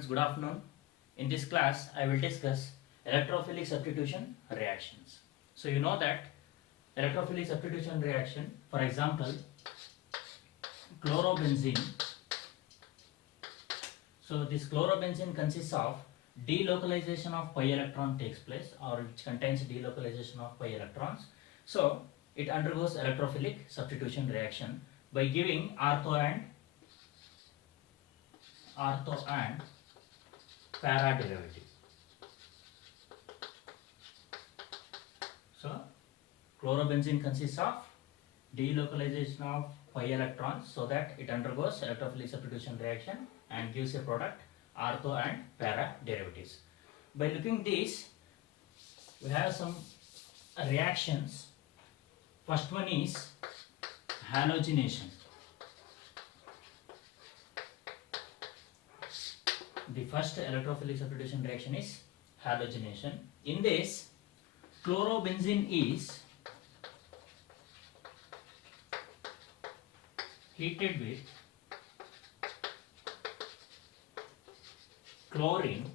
students, good afternoon. In this class, I will discuss electrophilic substitution reactions. So you know that electrophilic substitution reaction, for example, chlorobenzene. So this chlorobenzene consists of delocalization of pi electron takes place, or which contains delocalization of pi electrons. So it undergoes electrophilic substitution reaction by giving ortho and para derivative. So chlorobenzene consists of delocalization of pi electrons, so that it undergoes electrophilic substitution reaction and gives a product ortho and para derivatives. By looking this, we have some reactions. First one is halogenation. The first electrophilic substitution reaction is halogenation. In this, chlorobenzene is heated with chlorine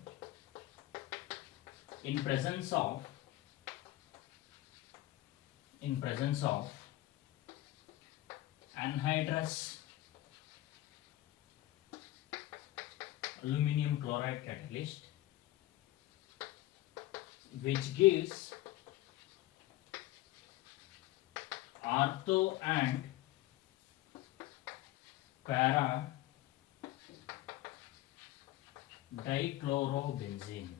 in presence of anhydrous aluminum chloride catalyst, which gives ortho and para dichlorobenzene.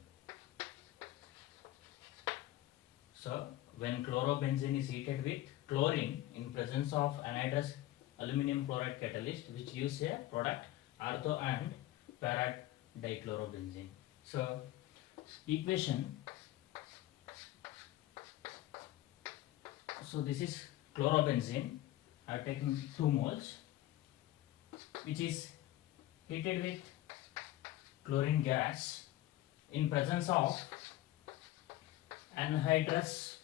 So when chlorobenzene is heated with chlorine in presence of anhydrous aluminum chloride catalyst, which gives a product ortho and para dichlorobenzene. So equation, so this is chlorobenzene. I have taken 2 moles, which is heated with chlorine gas in presence of anhydrous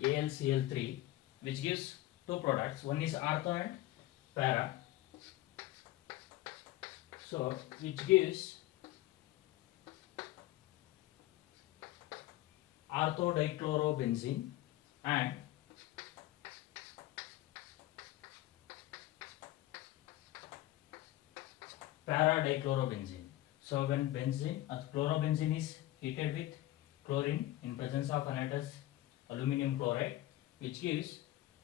AlCl3, which gives 2 products. One is ortho and para. So which gives ortho dichlorobenzene and para dichlorobenzene. So when chlorobenzene is heated with chlorine in presence of anhydrous aluminum chloride, which gives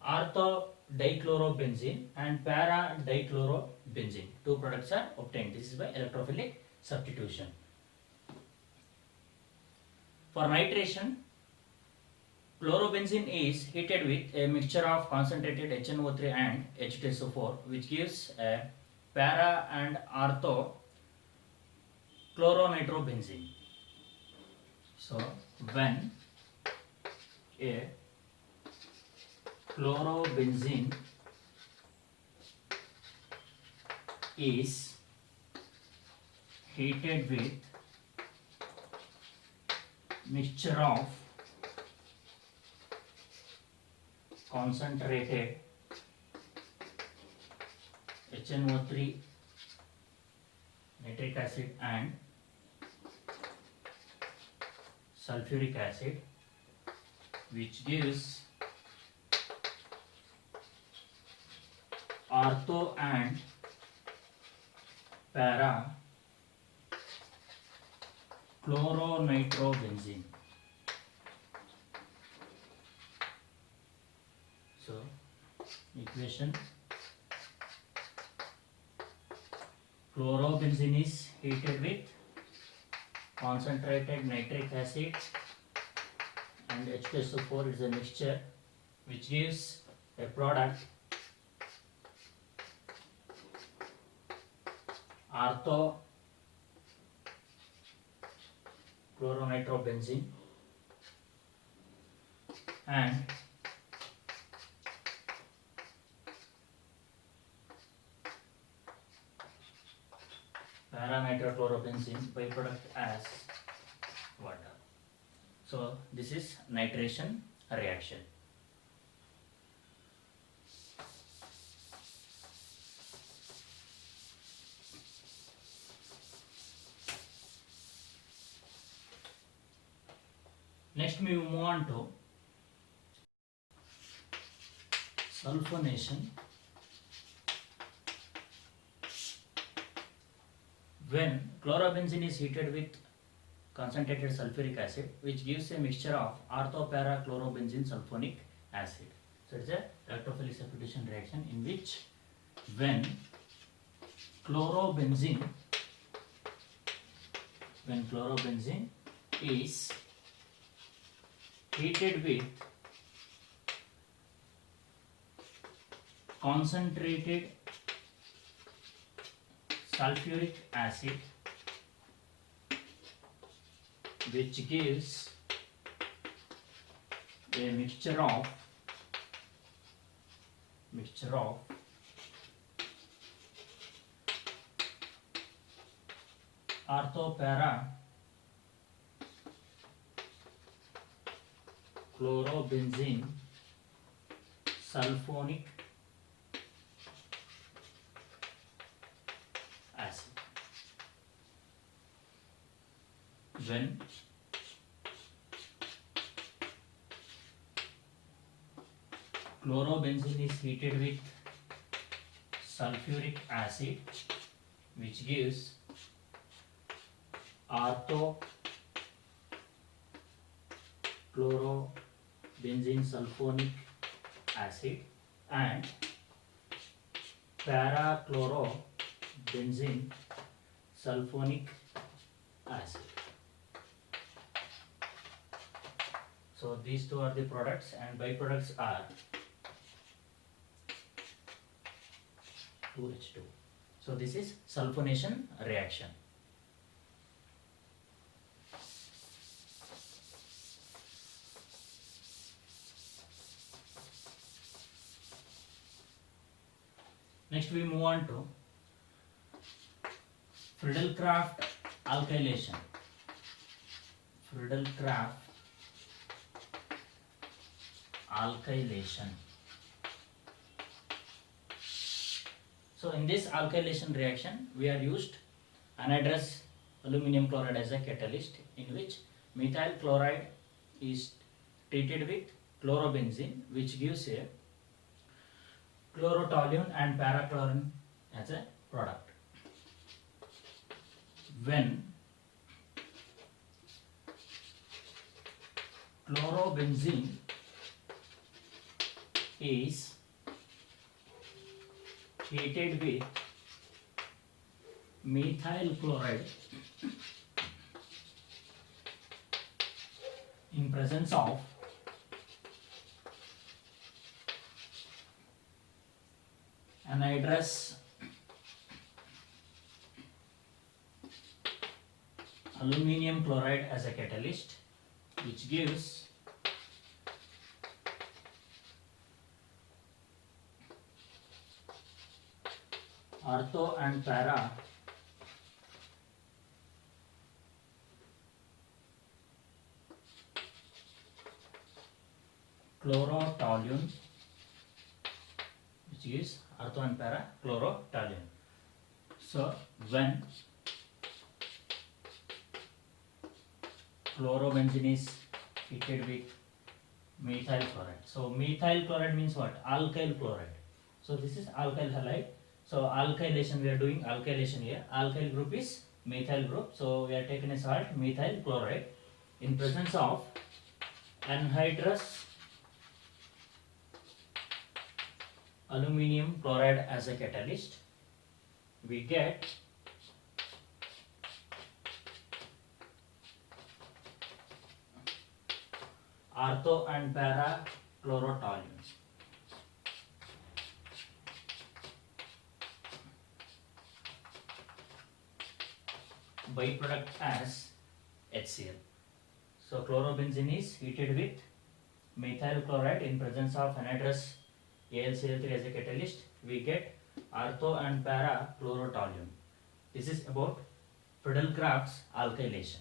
ortho dichlorobenzene and para dichlorobenzene. 2 products are obtained. This is by electrophilic substitution. For nitration, chlorobenzene is heated with a mixture of concentrated HNO3 and H2SO4, which gives a para and ortho chloronitrobenzene. So when a chlorobenzene is heated with mixture of concentrated HNO3 nitric acid and sulfuric acid, which gives ortho and para chloronitrobenzene. So equation, chlorobenzene is heated with concentrated nitric acid and H2SO4 is a mixture, which gives a product ortho chloronitrobenzene and para-nitrochlorobenzene byproduct as water. So this is nitration reaction. we move on to sulfonation. When chlorobenzene is heated with concentrated sulfuric acid, which gives a mixture of ortho-para-chlorobenzene sulfonic acid. So it's a electrophilic substitution reaction in which when chlorobenzene is heated with concentrated sulfuric acid, which gives a mixture of ortho-para chlorobenzene sulfonic acid. When chlorobenzene is heated with sulfuric acid, which gives ortho-chlorobenzene sulfonic acid and para-chlorobenzene sulfonic acid. So these two are the products, and byproducts are 2H2. So this is sulfonation reaction. Next we move on to Friedel-Crafts alkylation. Friedel-Crafts alkylation. So in this alkylation reaction, we are used anhydrous aluminum chloride as a catalyst, in which methyl chloride is treated with chlorobenzene, which gives a chlorotoluene and parachlorine as a product. When chlorobenzene is heated with methyl chloride in presence of anhydrous aluminum chloride as a catalyst, which gives ortho and para chlorotoluene, which is ortho and para chlorotoluene. So when chlorobenzene is heated with methyl chloride, so methyl chloride means what? Alkyl chloride. So this is alkyl halide. So alkylation, we are doing alkylation here. Alkyl group is methyl group. So we are taking a salt methyl chloride in presence of anhydrous aluminum chloride as a catalyst. We get ortho and para chlorotoluene. Byproduct as HCl. So chlorobenzene is heated with methyl chloride in presence of anhydrous AlCl3 as a catalyst. We get ortho and para chlorotoluene. This is about Friedel-Crafts alkylation.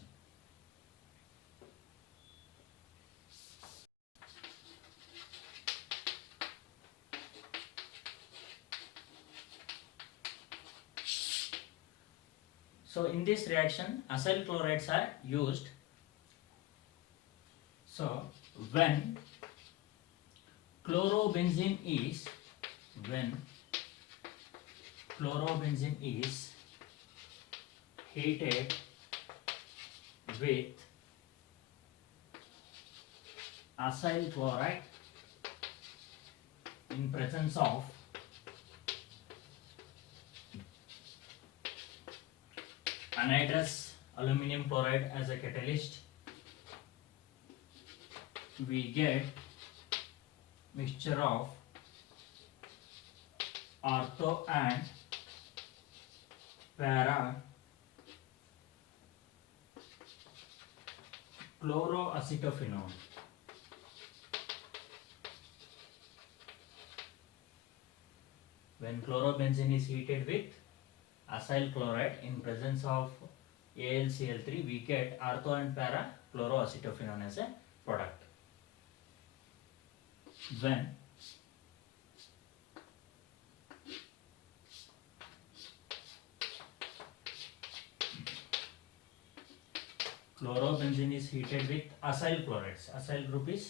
So in this reaction, acyl chlorides are used. So when chlorobenzene is heated with acyl chloride in presence of anhydrous aluminum chloride as a catalyst, we get mixture of ortho and para chloroacetophenone. When chlorobenzene is heated with acyl chloride in presence of AlCl3, we get ortho and para chloroacetophenone as a product. When chlorobenzene is heated with acyl chlorides, acyl group is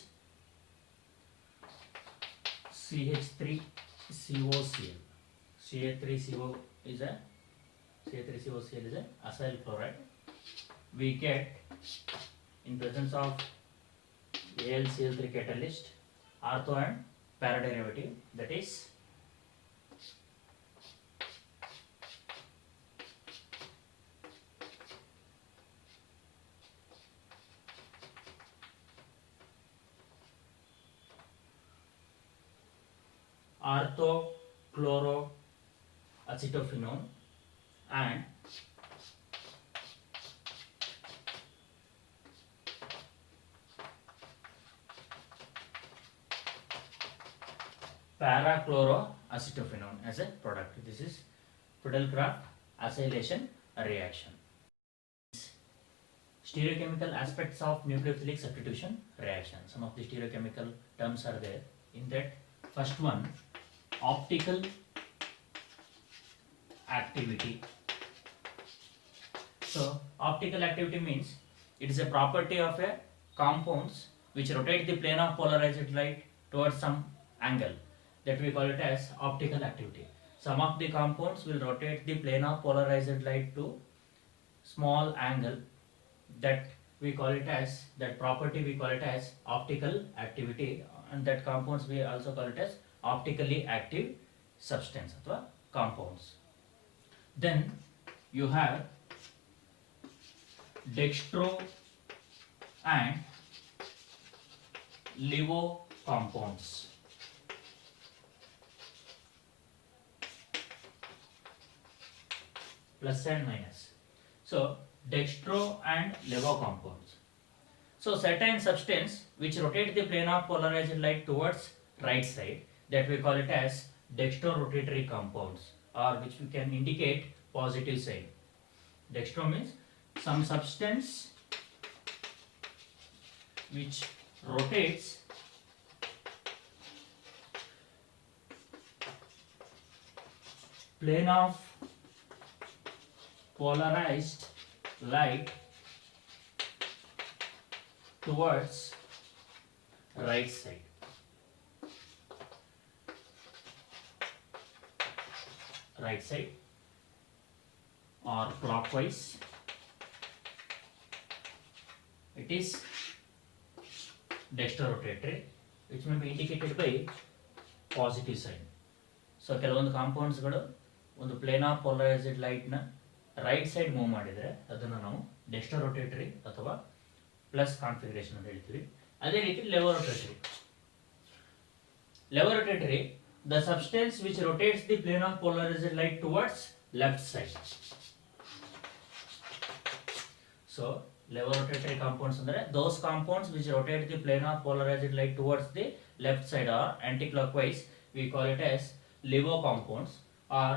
CH3COCl. CH3CO is a CH3COCl is a acyl chloride. We get in presence of AlCl3 catalyst ortho and para derivative, that is orthochloroacetophenone and parachloroacetophenone as a product. This is Friedel-Crafts acylation reaction. Stereochemical aspects of nucleophilic substitution reaction. Some of the stereochemical terms are there. In that, first one, optical activity. So optical activity means it is a property of a compounds which rotate the plane of polarized light towards some angle, that we call it as optical activity. Some of the compounds will rotate the plane of polarized light to small angle, that we call it as, that property we call it as optical activity, and that compounds we also call it as optically active substance or compounds. Then you have dextro and levo compounds. Plus and minus. So dextro and levo compounds. So certain substance which rotate the plane of polarized light towards right side, that we call it as dextrorotatory compounds, or which we can indicate positive sign. Dextro means some substance which rotates plane of polarized light towards right side. Right side or clockwise. It is dextrorotatory, which may be indicated by positive sign. So ಕೆಲವೊಂದು ಕಾಂಪೌಂಡ್ಸ್ಗಳು ಒಂದು plane of polarised ಲೈಟ್ನ right side move ಮಾಡಿದರೆ ಅದನ್ನು ನಾವು ಡೆಕ್ಸ್ಟ್ರೋರೊಟೇಟರಿ ಅಥವಾ plus configuration ಅಂತ ಹೇಳ್ತೀವಿ. ಅದೇ ರೀತಿ ಲೆವೊರೊಟೇಟರಿ. ಲೆವೊರೊಟೇಟರಿ, the substance which rotates the plane of polarized light towards left side. So levorotatory compounds andre those compounds which rotate the plane of polarized light towards the left side or anticlockwise, we call it as levo compounds, or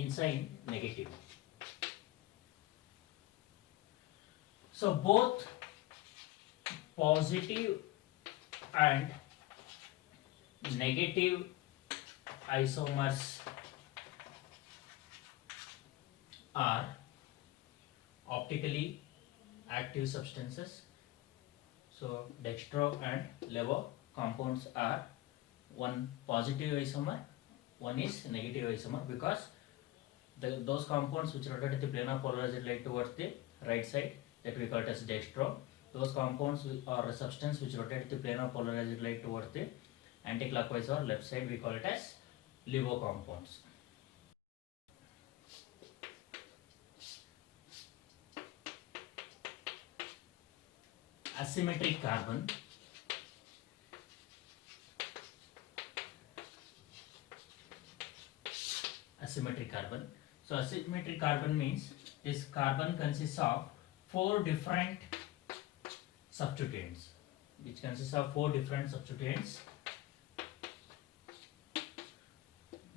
in sign negative. So both positive and negative isomers are optically active substances, So dextro and levo compounds are one positive isomer, one is negative isomer, because those compounds which rotate the planar polarized light towards the right side, that we call it as dextro. Those compounds are a substance which rotate the planar polarized light towards the anticlockwise or left side, we call it as levo compounds. Asymmetric carbon. Asymmetric carbon. So asymmetric carbon means this carbon consists of 4 different substituents, which consists of 4 different substituents.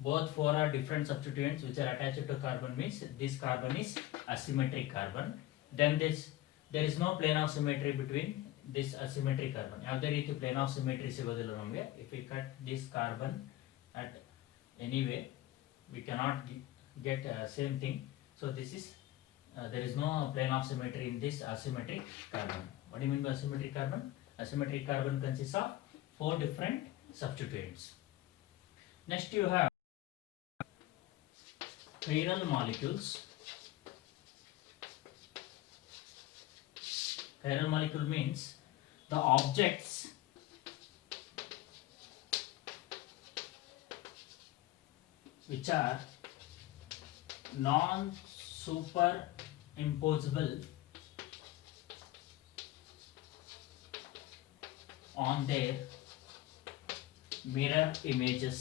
Both 4 are different substituents which are attached to carbon, means this carbon is asymmetric carbon. Then there is no plane of symmetry between this asymmetric carbon. ಯಾವುದೇ ರೀತಿ plane of symmetry ಸಿಗೋದಿಲ್ಲ ನಮಗೆ. If we cut this carbon at any way, we cannot get same thing. So this is there is no plane of symmetry in this asymmetric carbon. What do you mean by asymmetric carbon? Asymmetric carbon consists of 4 different substituents. Next you have chiral molecules. Chiral molecule means the objects which are non-superimposable on their mirror images.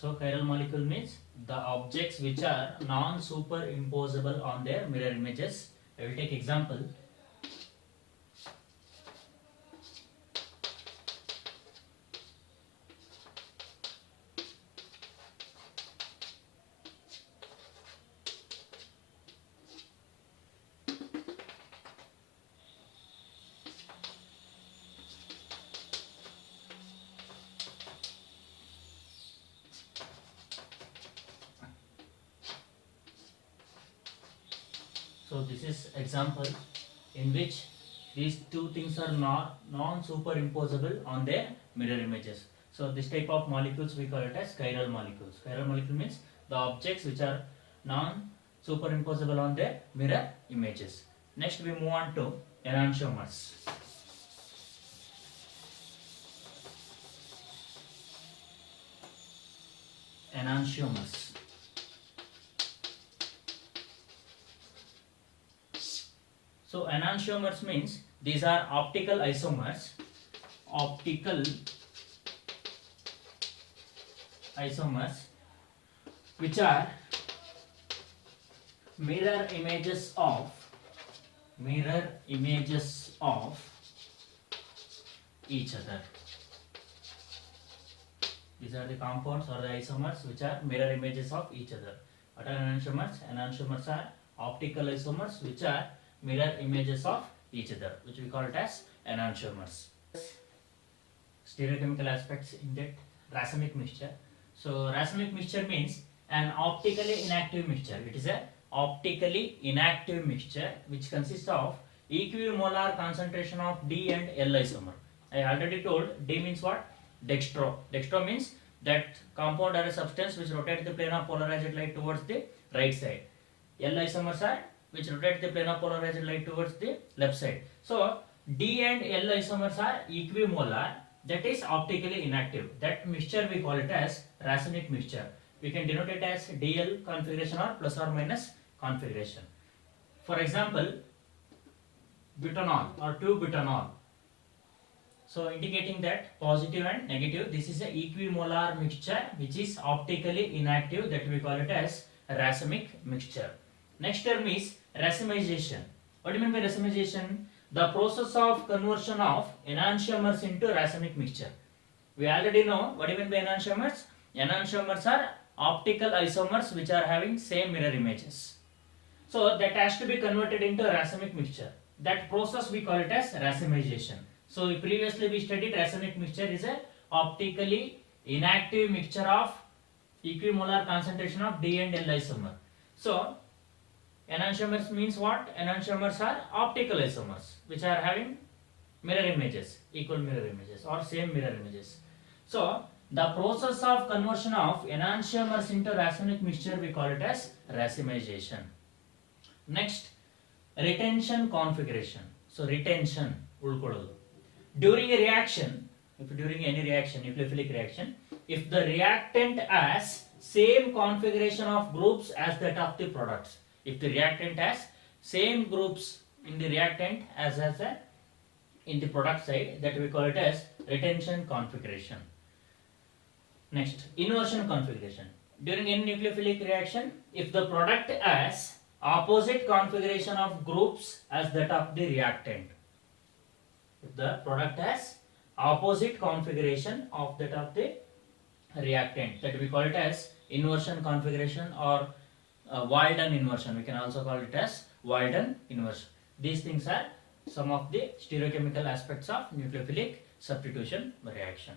So chiral molecule means the objects which are non-superimposable on their mirror images. I will take example. So this is example in which these two things are non-superimposable on their mirror images. So this type of molecules we call it as chiral molecules. Chiral molecule means the objects which are non-superimposable on their mirror images. Next we move on to enantiomers. Enantiomers. So enantiomers means these are optical isomers. Optical isomers which are mirror images of each other. These are the compounds or the isomers which are mirror images of each other. What are enantiomers? Enantiomers are optical isomers which are mirror images of each other, which we call it as enantiomers. Stereochemical aspects in that racemic mixture. So racemic mixture means an optically inactive mixture. It is a optically inactive mixture which consists of equimolar concentration of D and L isomer. I already told D means what? Dextro. Dextro means that compound or a substance which rotates the plane of polarized light towards the right side. L isomers are which rotate the plane of polarized light towards the left side. So D and L isomers are equimolar, that is optically inactive. That mixture we call it as racemic mixture. We can denote it as DL configuration or plus or minus configuration. For example, butanol or 2-butanol. So indicating that positive and negative, this is a equimolar mixture which is optically inactive, that we call it as racemic mixture. Next term is racemization. What do you mean by racemization? The process of conversion of enantiomers into racemic mixture. We already know what do you mean by enantiomers. Enantiomers are optical isomers which are having same mirror images. So that has to be converted into a racemic mixture. That process we call it as racemization. So previously we studied racemic mixture is a optically inactive mixture of equimolar concentration of D and L isomer. So Enantiomers means what? Enantiomers are optical isomers which are having mirror images, equal mirror images or same mirror images. So the process of conversion of enantiomers into racemic mixture we call it as racemization. Next, retention configuration. So retention ulkododu. During a reaction, if during any reaction, nucleophilic reaction, if the reactant has same configuration of groups as that of the products, if the reactant has same groups in the reactant as in the product side, that we call it as retention configuration. Next, inversion configuration. During any nucleophilic reaction, if the product has opposite configuration of groups as that of the reactant, if the product has opposite configuration of that of the reactant, that we call it as inversion configuration or Walden inversion. We can also call it as Walden inversion. These things are some of the stereochemical aspects of nucleophilic substitution reaction.